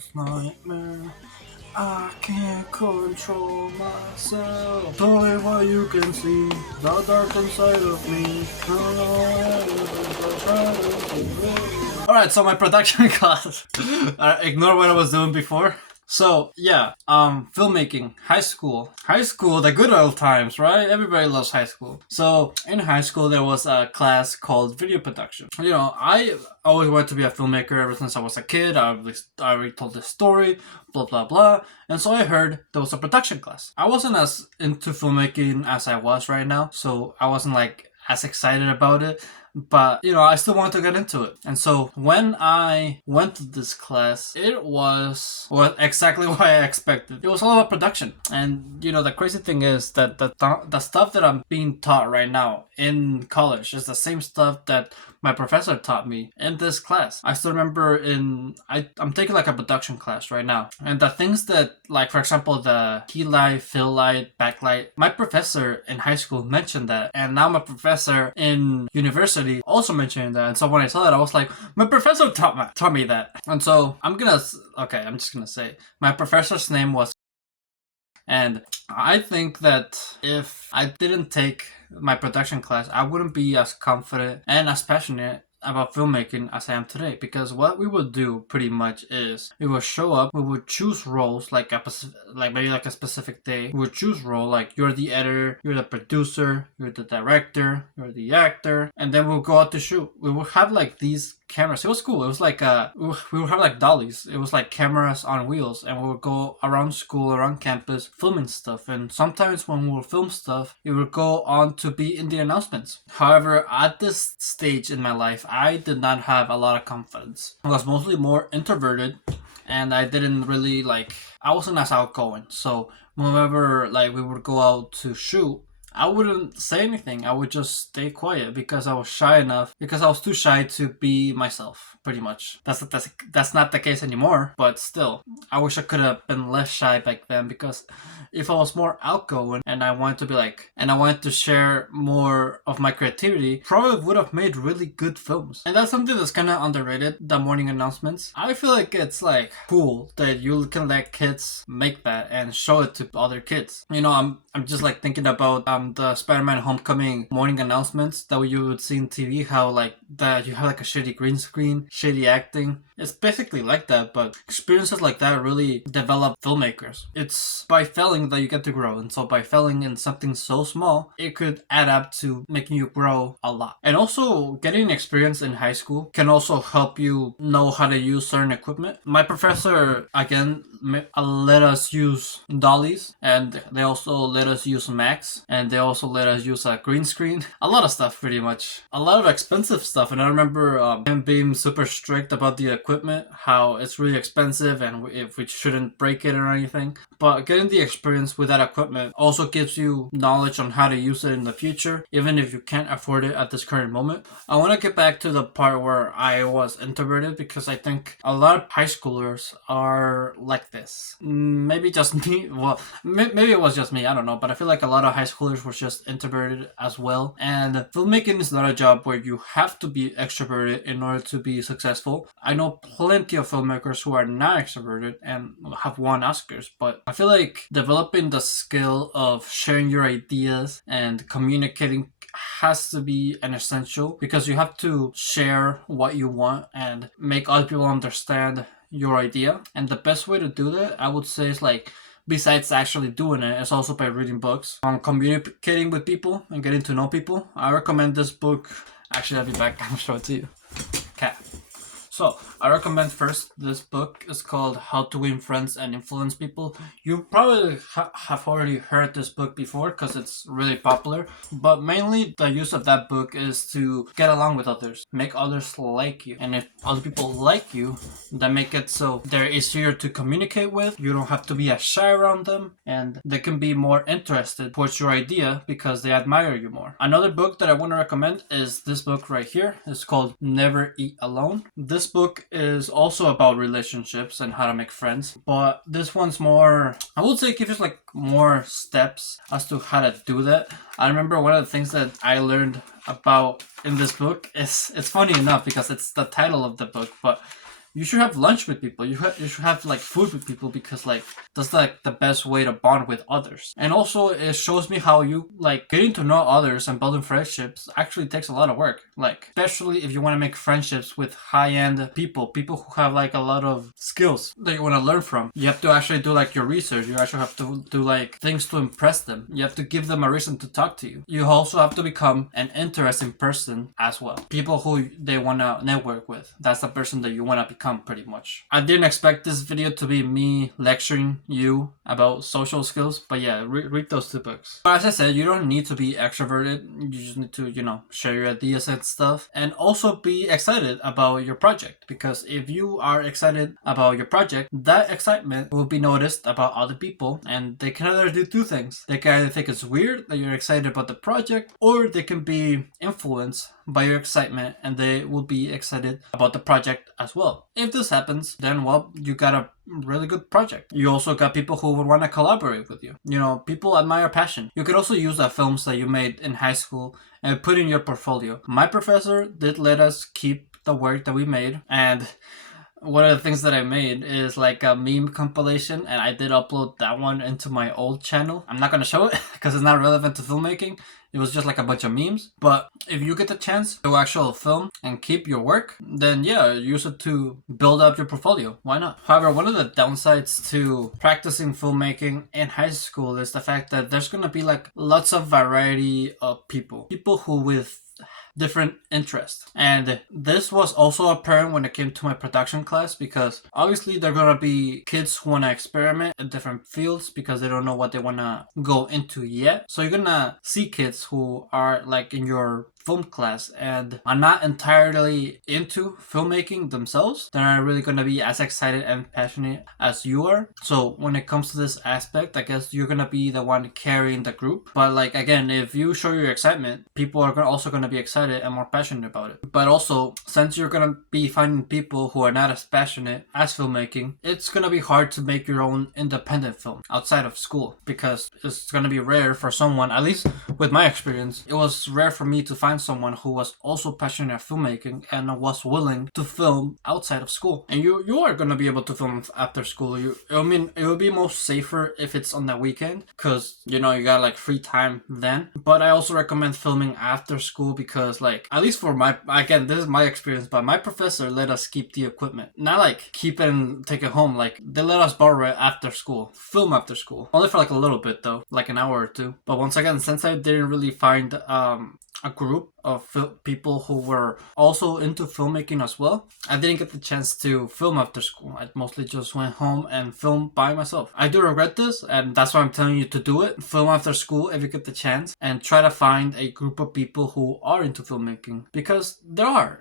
worst nightmare. I can't control myself. The only way you can see the dark inside of me. Alright, so my production class. Ignore what I was doing before. So yeah, filmmaking, high school, the good old times, right? Everybody loves high school. So in high school there was a class called video production. You know, I always wanted to be a filmmaker ever since I was a kid. I already told this story, blah blah blah. And so I heard there was a production class. I wasn't as into filmmaking as I was right now, so I wasn't like as excited about it. But, you know, I still wanted to get into it. And so when I went to this class, it was exactly what I expected. It was all about production. And, you know, the crazy thing is that the stuff that I'm being taught right now in college is the same stuff that my professor taught me in this class. I still remember I'm taking like a production class right now. And the things that, like, for example, the key light, fill light, backlight, my professor in high school mentioned that. And now my professor in university also mentioned that. And so when I saw that, I was like, my professor taught me that. And so I'm just gonna say, my professor's name was, and I think that if I didn't take my production class, I wouldn't be as confident and as passionate about filmmaking as I am today, because what we would do pretty much is we would show up, we would choose roles, like maybe like a specific day. We would choose role, like you're the editor, you're the producer, you're the director, you're the actor, and then we'll go out to shoot. We would have like these cameras. It was cool. It was like we would have like dollies. It was like cameras on wheels, and we would go around school, around campus, filming stuff. And sometimes when we would film stuff, it would go on to be in the announcements. However, at this stage in my life, I did not have a lot of confidence. I was mostly more introverted, and I didn't really I wasn't as outgoing. So whenever like we would go out to shoot, I wouldn't say anything. I would just stay quiet because I was too shy to be myself, pretty much. That's not the case anymore, but still, I wish I could have been less shy back then, because if I was more outgoing and I wanted to share more of my creativity, probably would have made really good films. And that's something that's kind of underrated, the morning announcements. I feel like it's like cool that you can let kids make that and show it to other kids. You know, I'm just like thinking about the Spider-Man Homecoming morning announcements that you would see on TV, how like that you have like a shitty green screen, shitty acting. It's basically like that, but experiences like that really develop filmmakers. It's by failing that you get to grow, and so by failing in something so small, it could add up to making you grow a lot. And also, getting experience in high school can also help you know how to use certain equipment. My professor, again, let us use dollies, and they also let us use Macs, and they also let us use a green screen. A lot of stuff, pretty much. A lot of expensive stuff, and I remember him being super strict about the equipment, how it's really expensive and if we shouldn't break it or anything. But getting the experience with that equipment also gives you knowledge on how to use it in the future, even if you can't afford it at this current moment. I want to get back to the part where I was introverted, because I think a lot of high schoolers are like this. Maybe just me. Well, maybe it was just me. I don't know. But I feel like a lot of high schoolers were just introverted as well. And filmmaking is not a job where you have to be extroverted in order to be successful. I know plenty of filmmakers who are not extroverted and have won Oscars, but I feel like developing the skill of sharing your ideas and communicating has to be an essential, because you have to share what you want and make other people understand your idea. And the best way to do that, I would say, is like, besides actually doing it, is also by reading books, communicating with people and getting to know people. I recommend this book. Actually, I'll be back. I'll show it to you. Okay. So, I recommend first this book. It's called How to Win Friends and Influence People. You probably have already heard this book before, because it's really popular. But mainly the use of that book is to get along with others. Make others like you. And if other people like you, then make it so they're easier to communicate with. You don't have to be as shy around them. And they can be more interested towards your idea because they admire you more. Another book that I want to recommend is this book right here. It's called Never Eat Alone. This book is also about relationships and how to make friends, but this one's more, I would say, gives us like more steps as to how to do that. I remember one of the things that I learned about in this book is, it's funny enough because it's the title of the book, but you should have lunch with people. You should have like food with people, because like that's like the best way to bond with others. And also it shows me how you like getting to know others and building friendships actually takes a lot of work. Like especially if you want to make friendships with high-end people who have like a lot of skills that you want to learn from. You have to actually do like your research. You actually have to do like things to impress them. You have to give them a reason to talk to you. You also have to become an interesting person as well. People who they want to network with. That's the person that you want to become, pretty much. I didn't expect this video to be me lecturing you about social skills, but yeah, read those 2 books. But as I said, you don't need to be extroverted. You just need to, you know, share your ideas and stuff, and also be excited about your project, because if you are excited about your project, that excitement will be noticed about other people, and they can either do 2 things. They can either think it's weird that you're excited about the project, or they can be influenced by your excitement and they will be excited about the project as well. If this happens, then well, you got a really good project. You also got people who would want to collaborate with you. You know, people admire passion. You could also use the films that you made in high school and put in your portfolio. My professor did let us keep the work that we made, and one of the things that I made is like a meme compilation, and I did upload that one into my old channel. I'm not going to show it because it's not relevant to filmmaking. It was just like a bunch of memes. But if you get the chance to actually film and keep your work, then yeah, use it to build up your portfolio. Why not? However, one of the downsides to practicing filmmaking in high school is the fact that there's going to be like lots of variety of people. People who with different interests. And this was also apparent when it came to my production class, because obviously they're gonna be kids who wanna experiment in different fields because they don't know what they wanna go into yet. So you're gonna see kids who are like in your film class and are not entirely into filmmaking themselves. They're not really going to be as excited and passionate as you are. So when it comes to this aspect, I guess you're going to be the one carrying the group. But like, again, if you show your excitement, people are also going to be excited and more passionate about it. But also, since you're going to be finding people who are not as passionate as filmmaking, it's going to be hard to make your own independent film outside of school, because it's going to be rare for someone, at least with my experience, it was rare for me to find someone who was also passionate at filmmaking and was willing to film outside of school. And you are going to be able to film after school. I mean, it would be most safer if it's on the weekend, because you know you got like free time then. But I also recommend filming after school, because like, at least for my, again, this is my experience, but my professor let us keep the equipment, not like keep it and take it home. Like, they let us borrow it after school, film after school, only for like a little bit though, like an hour or 2. But once again, since I didn't really find a group of people who were also into filmmaking as well, I didn't get the chance to film after school. I mostly just went home and filmed by myself. I do regret this, and that's why I'm telling you to do it. Film after school if you get the chance, and try to find a group of people who are into filmmaking, because there are.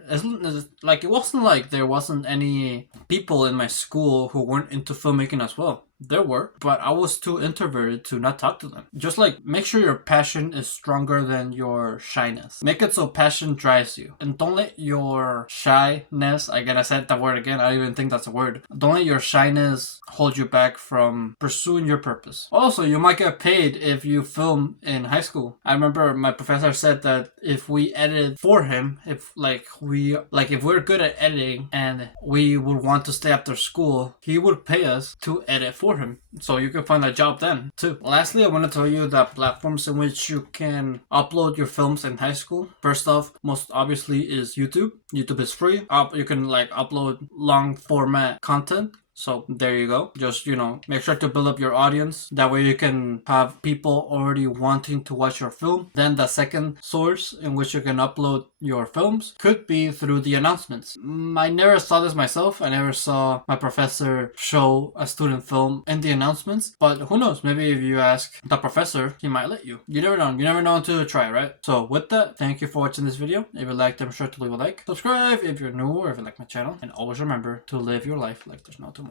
Like, it wasn't like there wasn't any people in my school who weren't into filmmaking as well. There were, but I was too introverted to not talk to them. Just like, make sure your passion is stronger than your shyness. Make it so passion drives you. And don't let your shyness, again, I said that word again, I don't even think that's a word. Don't let your shyness hold you back from pursuing your purpose. Also, you might get paid if you film in high school. I remember my professor said that if we edited for him, if we're good at editing and we would want to stay after school, he would pay us to edit for him. So you can find a job then too. Lastly, I want to tell you the platforms in which you can upload your films in high school. First off, most obviously is YouTube. YouTube is free. You can like upload long format content. So there you go. Just, make sure to build up your audience. That way you can have people already wanting to watch your film. Then the second source in which you can upload your films could be through the announcements. I never saw this myself. I never saw my professor show a student film in the announcements. But who knows? Maybe if you ask the professor, he might let you. You never know. You never know until you try, right? So with that, thank you for watching this video. If you liked it, be sure to leave a like. Subscribe if you're new or if you like my channel. And always remember to live your life like there's no tomorrow.